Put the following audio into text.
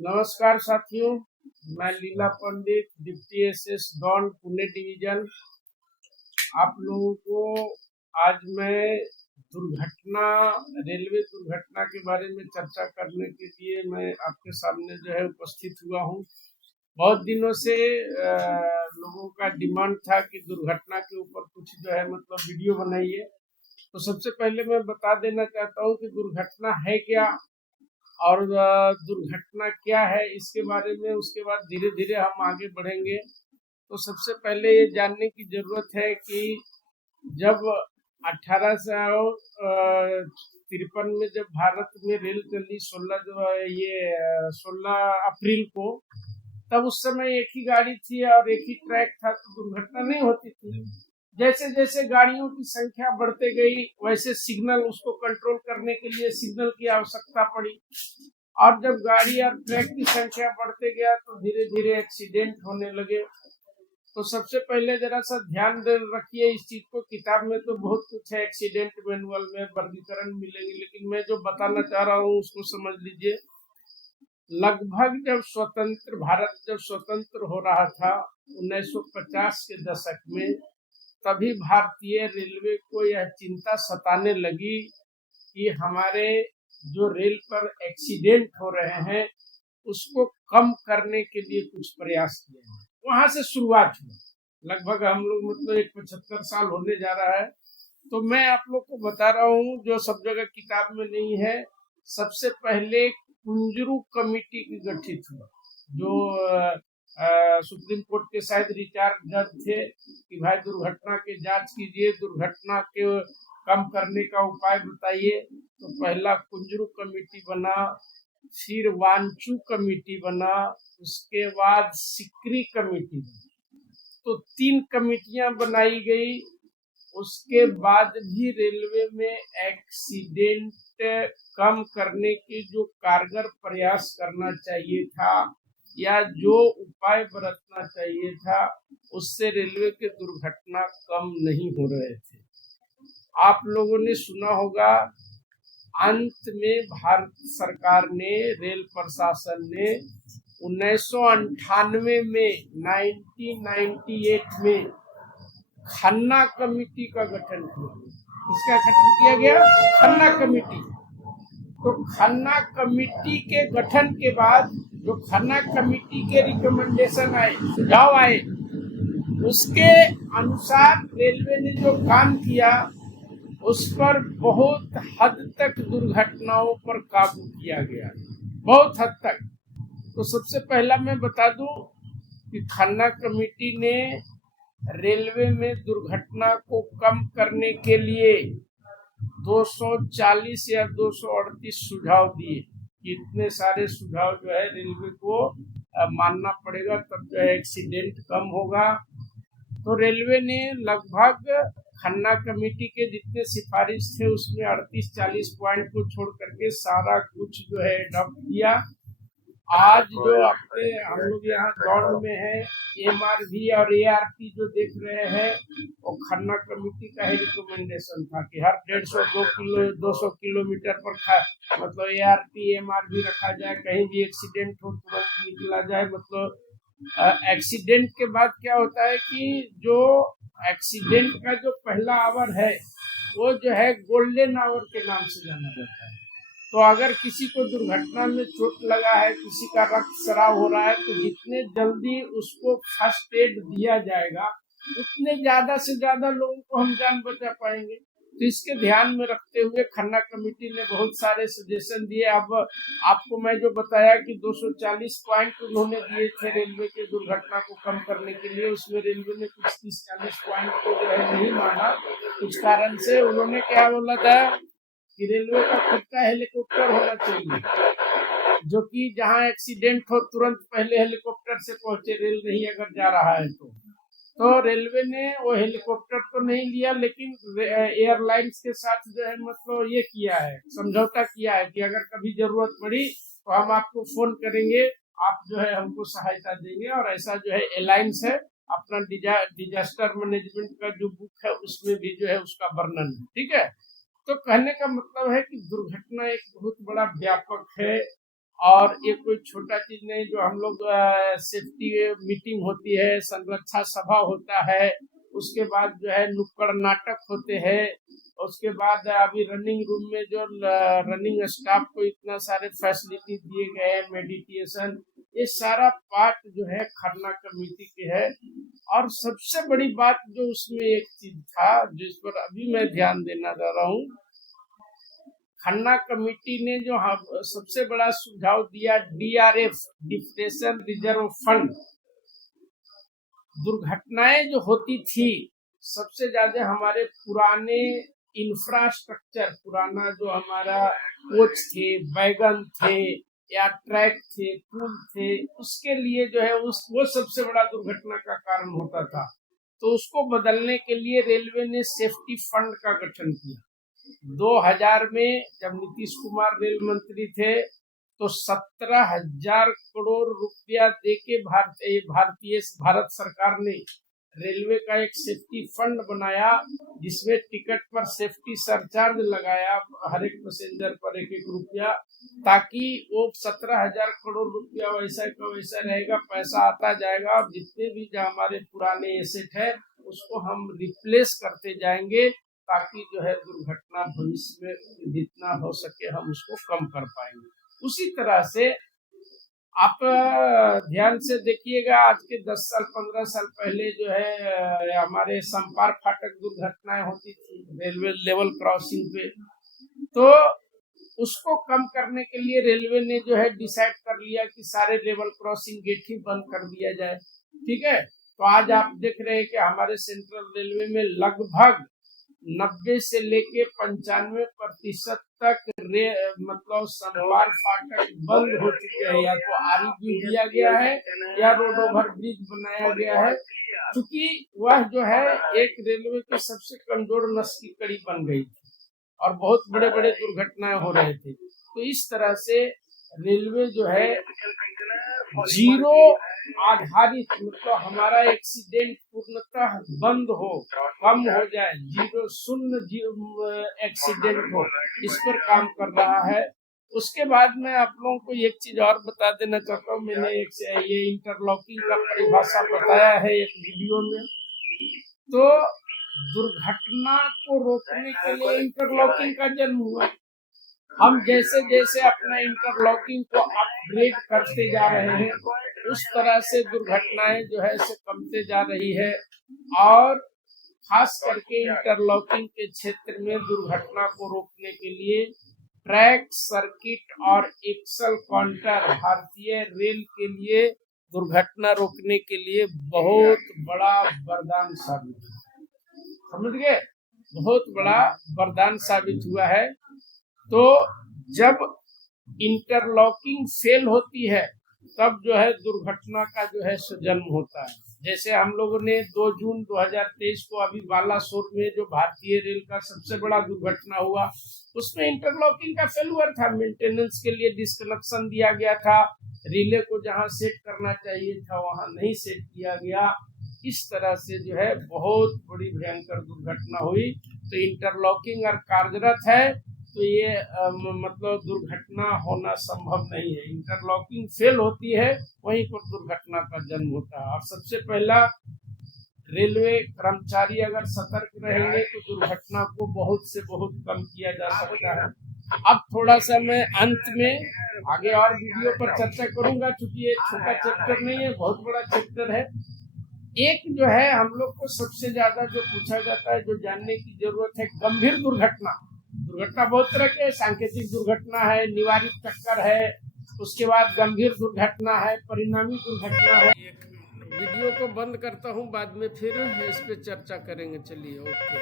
नमस्कार साथियों, मैं लीला पंडित, डिप्टी एसएस डॉन, पुणे डिवीजन। आप लोगों को आज मैं दुर्घटना रेलवे दुर्घटना के बारे में चर्चा करने के लिए मैं आपके सामने जो है उपस्थित हुआ हूँ। बहुत दिनों से लोगों का डिमांड था कि दुर्घटना के ऊपर कुछ जो है मतलब वीडियो बनाइए। तो सबसे पहले मैं बता देना चाहता हूँ कि दुर्घटना है क्या और दुर्घटना क्या है इसके बारे में, उसके बाद धीरे धीरे हम आगे बढ़ेंगे। तो सबसे पहले ये जानने की जरूरत है कि जब 1853 में जब भारत में रेल चली 16 अप्रैल को, तब उस समय एक ही गाड़ी थी और एक ही ट्रैक था, तो दुर्घटना नहीं होती थी। जैसे जैसे गाड़ियों की संख्या बढ़ते गई वैसे सिग्नल उसको कंट्रोल करने के लिए सिग्नल की आवश्यकता पड़ी, और जब गाड़ी और ट्रैक की संख्या बढ़ते गया तो धीरे धीरे एक्सीडेंट होने लगे। तो सबसे पहले जरा सा ध्यान रखिए इस चीज को। किताब में तो बहुत कुछ है, एक्सीडेंट मैनुअल में वर्गीकरण मिलेंगे, लेकिन मैं जो बताना चाह रहा हूँ उसको समझ लीजिए। लगभग जब भारत स्वतंत्र हो रहा था 1950 के दशक में, तभी भारतीय रेलवे को यह चिंता सताने लगी कि हमारे जो रेल पर एक्सीडेंट हो रहे हैं उसको कम करने के लिए कुछ प्रयास किए हैं। वहां से शुरुआत हुई। लगभग हम लोग मतलब एक 75 साल होने जा रहा है। तो मैं आप लोग को बता रहा हूँ जो सब जगह किताब में नहीं है। सबसे पहले कुंजरू कमेटी की गठित हुआ, जो सुप्रीम कोर्ट के शायद रिटायर्ड जज थे कि भाई दुर्घटना की जांच कीजिए, दुर्घटना के कम करने का उपाय बताइए। तो पहला कुंजरू कमेटी बना, फिर वांचू कमेटी बना, उसके बाद सिकरी कमेटी बनी। तो 3 कमेटियां बनाई गई। उसके बाद भी रेलवे में एक्सीडेंट कम करने के जो कारगर प्रयास करना चाहिए था या जो उपाय बरतना चाहिए था, उससे रेलवे के दुर्घटना कम नहीं हो रहे थे। आप लोगों ने सुना होगा, अंत में भारत सरकार ने, रेल प्रशासन ने 1998 में 1998 में खन्ना कमेटी का गठन किया। किसका गठन किया गया? खन्ना कमेटी। तो खन्ना कमेटी के गठन के बाद जो खन्ना कमेटी के रिकमेंडेशन आए, सुझाव आए, उसके अनुसार रेलवे ने जो काम किया उस पर बहुत हद तक दुर्घटनाओं पर काबू किया गया, बहुत हद तक। तो सबसे पहला मैं बता दूं कि खन्ना कमेटी ने रेलवे में दुर्घटना को कम करने के लिए 240 या 238 सुझाव दिए। इतने सारे सुझाव जो है रेलवे को मानना पड़ेगा, तब जो है एक्सीडेंट कम होगा। तो रेलवे ने लगभग खन्ना कमेटी के जितने सिफारिश थे उसमें 38-40 पॉइंट को छोड़ करके सारा कुछ जो है अडॉप्ट किया। आज जो अपने हम लोग यहाँ दौड़ में है, एमआरवी और एआरटी जो देख रहे हैं, वो खन्ना कमेटी का ही रिकमेंडेशन था कि हर 200 किलोमीटर पर मतलब एआरटी एमआरवी रखा जाए, कहीं भी एक्सीडेंट हो तुरंत निकला जाए। मतलब एक्सीडेंट के बाद क्या होता है कि जो एक्सीडेंट का जो पहला आवर है वो जो है गोल्डन आवर के नाम से जाना जाता है। तो अगर किसी को दुर्घटना में चोट लगा है, किसी का रक्त स्राव हो रहा है, तो जितने जल्दी उसको फर्स्ट एड दिया जाएगा उतने ज्यादा से ज्यादा लोगों को हम जान बचा पाएंगे। तो इसके ध्यान में रखते हुए खन्ना कमेटी ने बहुत सारे सजेशन दिए। अब आपको मैं जो बताया कि 240 पॉइंट उन्होंने दिए थे रेलवे के दुर्घटना को कम करने के लिए, उसमें रेलवे ने कुछ 30-40 पॉइंट को जो है नहीं माना। कुछ कारण से उन्होंने क्या बोला था कि रेलवे का खुद का हेलीकॉप्टर होना चाहिए, जो कि जहां एक्सीडेंट हो तुरंत पहले हेलीकॉप्टर से पहुंचे, रेल नहीं अगर जा रहा है तो रेलवे ने वो हेलीकॉप्टर तो नहीं लिया, लेकिन एयरलाइंस के साथ जो है मतलब ये किया है, समझौता किया है कि अगर कभी जरूरत पड़ी तो हम आपको फोन करेंगे, आप जो है हमको सहायता देंगे। और ऐसा जो है एलायंस है, अपना डिजास्टर मैनेजमेंट का जो बुक है उसमें भी जो है उसका वर्णन है। ठीक है। तो कहने का मतलब है कि दुर्घटना एक बहुत बड़ा व्यापक है और ये कोई छोटा चीज नहीं। जो हम लोग सेफ्टी मीटिंग होती है, संरक्षा सभा होता है, उसके बाद जो है नुक्कड़ नाटक होते हैं, उसके बाद अभी रनिंग रूम में जो रनिंग स्टाफ को इतना सारे फैसिलिटी दिए गए हैं, मेडिटेशन, ये सारा पार्ट जो है खन्ना कमेटी के है। और सबसे बड़ी बात जो उसमें एक चीज था जिस पर अभी मैं ध्यान देना चाह रहा हूँ, खन्ना कमेटी ने जो सबसे बड़ा सुझाव दिया, DRF, डिप्रेशन रिजर्व फंड। दुर्घटनाएं जो होती थी सबसे ज्यादा हमारे पुराने इंफ्रास्ट्रक्चर, पुराना जो हमारा कोच थे, वैगन थे या ट्रैक थे, पुल थे, उसके लिए जो है वो सबसे बड़ा दुर्घटना का कारण होता था। तो उसको बदलने के लिए रेलवे ने सेफ्टी फंड का गठन किया। 2000 में जब नीतीश कुमार रेल मंत्री थे तो 17,000 करोड़ रुपया देके भारत सरकार ने रेलवे का एक सेफ्टी फंड बनाया, जिसमें टिकट पर सेफ्टी सरचार्ज लगाया हर एक पैसेंजर पर 1-1 रुपया, ताकि वो 17,000 करोड़ रुपया वैसा का वैसा रहेगा, पैसा आता जाएगा और जितने भी जो हमारे पुराने एसेट है उसको हम रिप्लेस करते जाएंगे, ताकि जो है दुर्घटना भविष्य में जितना हो सके हम उसको कम कर पाएंगे। उसी तरह से आप ध्यान से देखिएगा, आज के 10 साल 15 साल पहले जो है हमारे संपार फाटक दुर्घटनाएं होती थी रेलवे लेवल क्रॉसिंग पे, तो उसको कम करने के लिए रेलवे ने जो है डिसाइड कर लिया कि सारे लेवल क्रॉसिंग गेट ही बंद कर दिया जाए। ठीक है, तो आज आप देख रहे हैं कि हमारे सेंट्रल रेलवे में लगभग 90 से लेके 95% तक मतलब संपार फाटक बंद हो चुके हैं, या तो REB दिया गया है या रोड ओवर ब्रिज बनाया गया है, क्योंकि वह जो है एक रेलवे के सबसे कमजोर नस की कड़ी बन गई थी और बहुत बड़े बड़े दुर्घटनाएं हो रहे थे। तो इस तरह से रेलवे जो है जीरो आधारित, मतलब हमारा एक्सीडेंट पूर्णतः बंद हो, कम हो जाए, शून्य एक्सीडेंट हो, इस पर काम कर रहा है। उसके बाद मैं आप लोगों को एक चीज और बता देना चाहता हूँ। मैंने ये इंटरलॉकिंग का परिभाषा बताया है एक वीडियो में। तो दुर्घटना को रोकने के लिए इंटरलॉकिंग का जन्म हुआ। हम जैसे जैसे अपना इंटरलॉकिंग को अपग्रेड करते जा रहे हैं, उस तरह से दुर्घटनाएं जो है से कमते जा रही है। और खास करके इंटरलॉकिंग के क्षेत्र में दुर्घटना को रोकने के लिए ट्रैक, सर्किट और एक्सल काउंटर भारतीय रेल के लिए दुर्घटना रोकने के लिए बहुत बड़ा वरदान साबित हुआ। समझ गए, बहुत बड़ा वरदान साबित हुआ है। तो जब इंटरलॉकिंग फेल होती है तब जो है दुर्घटना का जो है जन्म होता है। जैसे हम लोगों ने 2 जून 2023 को अभी बालासोर में जो भारतीय रेल का सबसे बड़ा दुर्घटना हुआ, उसमें इंटरलॉकिंग का फेल्यूर था। मेंटेनेंस के लिए डिस्कनेक्शन दिया गया था, रिले को जहां सेट करना चाहिए था वहां नहीं सेट किया गया। इस तरह से जो है बहुत बड़ी भयंकर दुर्घटना हुई। तो इंटरलॉकिंग अगर कार्यरत है तो ये मतलब दुर्घटना होना संभव नहीं है। इंटरलॉकिंग फेल होती है, वहीं पर दुर्घटना का जन्म होता है। और सबसे पहला, रेलवे कर्मचारी अगर सतर्क रहेंगे तो दुर्घटना को बहुत से बहुत कम किया जा सकता है। अब थोड़ा सा मैं अंत में आगे और वीडियो पर चर्चा करूंगा, क्योंकि ये छोटा चैप्टर नहीं है, बहुत बड़ा चैप्टर है। एक जो है हम लोग को सबसे ज्यादा जो पूछा जाता है, जो जानने की जरूरत है, गंभीर दुर्घटना। दुर्घटना बहुत तरह के, सांकेतिक दुर्घटना है, निवारित टक्कर है, उसके बाद गंभीर दुर्घटना है, परिणामी दुर्घटना है। वीडियो को बंद करता हूँ, बाद में फिर इस पे चर्चा करेंगे। चलिए, ओके।